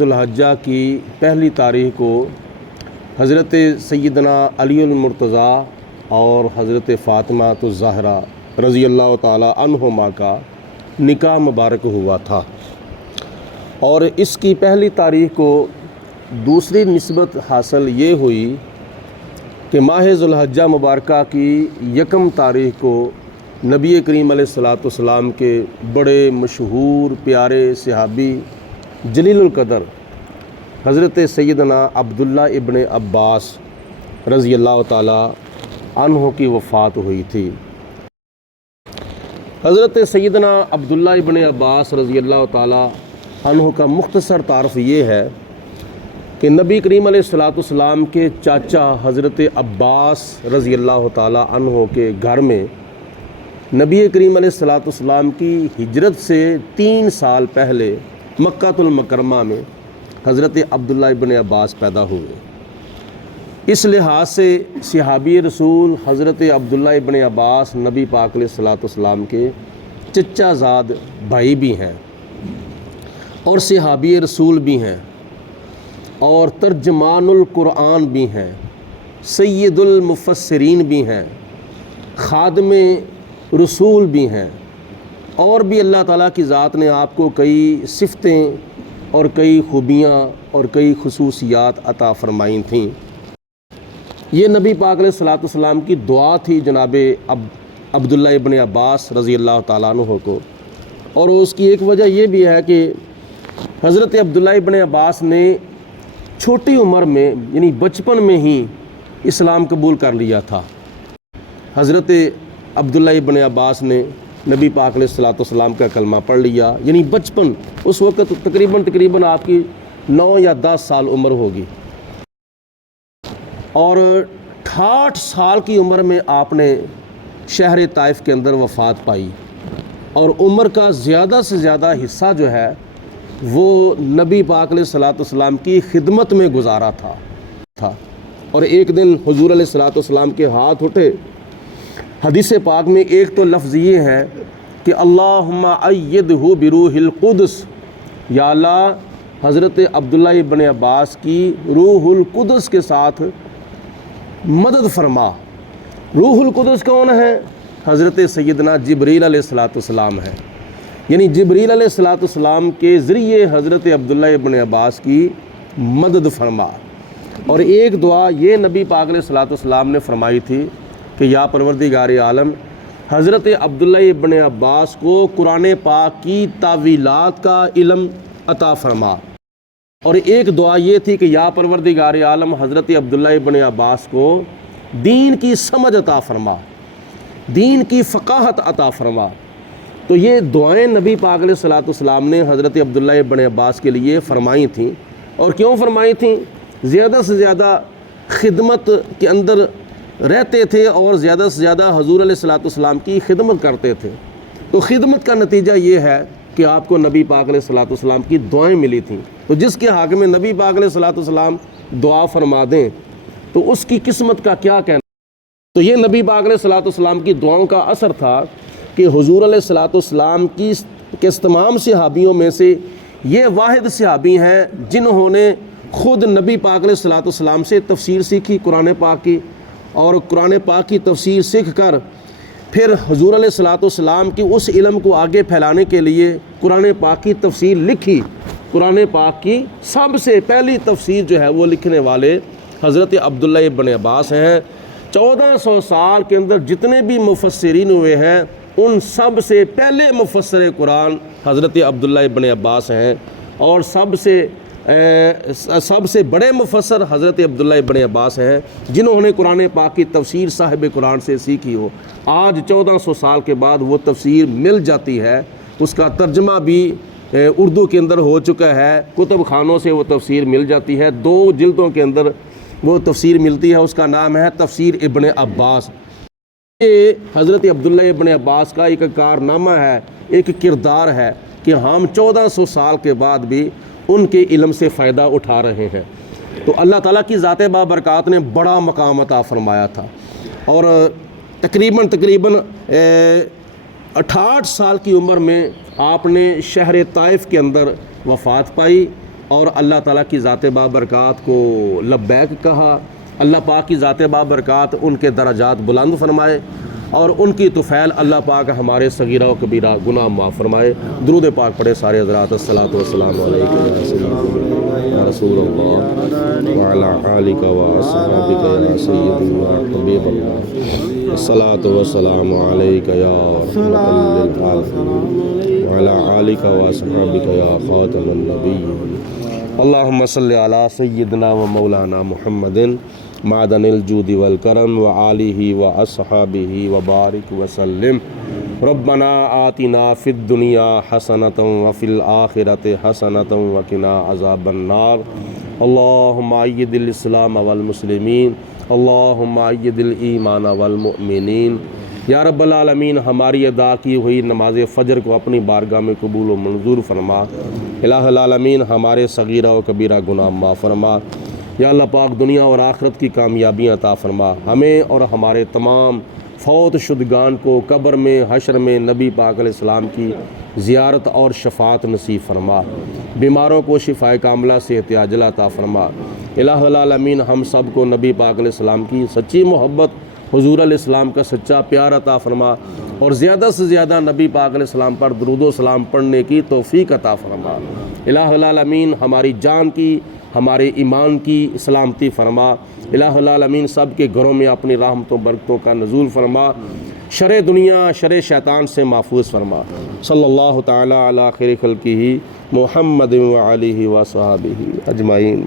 ذوالحجہ کی پہلی تاریخ کو حضرت سیدنا علی المرتضیٰ اور حضرت فاطمہ الزہرا رضی اللہ تعالی عنہما کا نکاح مبارک ہوا تھا، اور اس کی پہلی تاریخ کو دوسری نسبت حاصل یہ ہوئی کہ ماہ ذوالحجہ مبارکہ کی یکم تاریخ کو نبی کریم علیہ السلام کے بڑے مشہور پیارے صحابی جلیل القدر حضرت سیدنا عبداللہ ابن عباس رضی اللہ تعالی عنہ کی وفات ہوئی تھی۔ حضرت سیدنا عبداللہ ابن عباس رضی اللہ تعالی عنہ کا مختصر تعارف یہ ہے کہ نبی کریم علیہ السلام کے چاچا حضرت عباس رضی اللہ تعالی عنہ کے گھر میں نبی کریم علیہ السلام کی ہجرت سے 3 سال پہلے مکہ المکرمہ میں حضرت عبداللہ ابن عباس پیدا ہوئے۔ اس لحاظ سے صحابی رسول حضرت عبداللہ ابن عباس نبی پاک علیہ السلام کے چچا زاد بھائی بھی ہیں، اور صحابی رسول بھی ہیں، اور ترجمان القرآن بھی ہیں، سید المفسرین بھی ہیں، خادم رسول بھی ہیں، اور بھی اللہ تعالیٰ کی ذات نے آپ کو کئی صفتیں اور کئی خوبیاں اور کئی خصوصیات عطا فرمائی تھیں۔ یہ نبی پاک علیہ السلام کی دعا تھی جناب عبداللہ ابن عباس رضی اللہ تعالیٰ عنہ کو، اور اس کی ایک وجہ یہ بھی ہے کہ حضرت عبداللہ ابن عباس نے چھوٹی عمر میں یعنی بچپن میں ہی اسلام قبول کر لیا تھا۔ حضرت عبداللہ ابن عباس نے نبی پاک علیہ السلام کا کلمہ پڑھ لیا، یعنی بچپن، اس وقت تقریباً آپ کی 9 یا 10 سال عمر ہوگی، اور 68 سال کی عمر میں آپ نے شہر طائف کے اندر وفات پائی، اور عمر کا زیادہ سے زیادہ حصہ جو ہے وہ نبی پاک علیہ السلام کی خدمت میں گزارا تھا۔ اور ایک دن حضور علیہ السلام کے ہاتھ اٹھے۔ حدیث پاک میں ایک تو لفظ یہ ہے کہ اللہم ایدہ بروح القدس، یا اللہ حضرت عبداللہ ابن عباس کی روح القدس کے ساتھ مدد فرما۔ روح القدس کون ہے؟ حضرت سیدنا جبریل علیہ السلام ہے، یعنی جبریل علیہ السلام کے ذریعے حضرت عبداللہ ابن عباس کی مدد فرما۔ اور ایک دعا یہ نبی پاک علیہ السلام نے فرمائی تھی کہ یا پروردگار عالم، حضرت عبداللہ ابن عباس کو قرآن پاک کی تاویلات کا علم عطا فرما۔ اور ایک دعا یہ تھی کہ یا پروردگار عالم، حضرت عبداللہ ابن عباس کو دین کی سمجھ عطا فرما، دین کی فقاہت عطا فرما۔ تو یہ دعائیں نبی پاک علیہ السلام نے حضرت عبداللہ ابن عباس کے لیے فرمائی تھیں۔ اور کیوں فرمائی تھیں؟ زیادہ سے زیادہ خدمت کے اندر رہتے تھے، اور زیادہ سے زیادہ حضور علیہ السلام کی خدمت کرتے تھے۔ تو خدمت کا نتیجہ یہ ہے کہ آپ کو نبی پاک علیہ السلام کی دعائیں ملی تھیں۔ تو جس کے حق میں نبی پاک علیہ السلام دعا فرما دیں تو اس کی قسمت کا کیا کہنا۔ تو یہ نبی پاک علیہ السلام کی دعاؤں کا اثر تھا کہ حضور علیہ السلام کی تمام صحابیوں میں سے یہ واحد صحابی ہیں جنہوں نے خود نبی پاک علیہ السلام سے تفسیر سیکھی قرآن پاک کی، اور قرآن پاک کی تفسیر سیکھ کر پھر حضور علیہ السلام کی اس علم کو آگے پھیلانے کے لیے قرآن پاک کی تفسیر لکھی۔ قرآن پاک کی سب سے پہلی تفسیر جو ہے وہ لکھنے والے حضرت عبداللہ ابن عباس ہیں۔ 1400 سال کے اندر جتنے بھی مفسرین ہوئے ہیں ان سب سے پہلے مفسر قرآن حضرت عبداللہ ابن عباس ہیں، اور سب سے بڑے مفسر حضرت عبداللہ ابن عباس ہیں جنہوں نے قرآن پاک کی تفسیر صاحب قرآن سے سیکھی ہو۔ آج 1400 سال کے بعد وہ تفسیر مل جاتی ہے، اس کا ترجمہ بھی اردو کے اندر ہو چکا ہے، کتب خانوں سے وہ تفسیر مل جاتی ہے، 2 جلدوں کے اندر وہ تفسیر ملتی ہے، اس کا نام ہے تفسیر ابن عباس۔ یہ حضرت عبداللہ ابن عباس کا ایک کارنامہ ہے، ایک کردار ہے کہ ہم 1400 سال کے بعد بھی ان کے علم سے فائدہ اٹھا رہے ہیں۔ تو اللہ تعالیٰ کی ذات بابرکات نے بڑا مقام عطا فرمایا تھا، اور تقریباً 68 سال کی عمر میں آپ نے شہر طائف کے اندر وفات پائی، اور اللہ تعالیٰ کی ذات بابرکات کو لبیک کہا، اللہ پاک کی ذات بابرکات ان کے درجات بلند فرمائے، اور ان کی طفیل اللہ پاک ہمارے صغیرہ و کبیرہ گناہ معاف فرمائے۔ درود پاک پڑھے سارے حضرات۔ الصلاۃ والسلام علیک یا سیدی یا رسول اللہ وعلی آلک و اصحابک یا سیدی یا حبیب اللہ۔ الصلاۃ والسلام علیک یا رحمۃ للعالمین وعلی آلک و اصحابک یا خاتم النبیین۔ اللہم صلی علی سیدنا و مولانا محمد معدن الجود والکرم وآلہ واصحابہ وبارک وسلم۔ ربنا آتنا فی الدنیا حسنۃ وفی الآخرۃ حسنۃ وقنا عذاب النار۔ اللہم اید الاسلام والمسلمین، اللہم اید الایمان والمؤمنین۔ یا رب العالمین، ہماری ادا کی ہوئی نماز فجر کو اپنی بارگاہ میں قبول و منظور فرما۔ الہ العالمین، ہمارے صغیرہ و کبیرہ گناہ معاف فرما۔ یا اللہ پاک، دنیا اور آخرت کی کامیابیاں عطا فرما۔ ہمیں اور ہمارے تمام فوت شدگان کو قبر میں، حشر میں نبی پاک علیہ السلام کی زیارت اور شفاعت نصیب فرما۔ بیماروں کو شفاء کاملہ صحت عاجلہ عطا فرما۔ الہ العالمین، ہم سب کو نبی پاک علیہ السلام کی سچی محبت، حضور علیہ السلام کا سچا پیار عطا فرما، اور زیادہ سے زیادہ نبی پاک علیہ السلام پر درود و سلام پڑھنے کی توفیق عطا فرما۔ الہ العالمین، ہماری جان کی، ہمارے ایمان کی سلامتی فرما۔ الہ العالمین، سب کے گھروں میں اپنی رحمتوں برکتوں کا نزول فرما۔ شر دنیا، شر شیطان سے محفوظ فرما۔ صلی اللہ تعالی علی خیر خلقہ محمد و آلہ و صحابہ اجمعین۔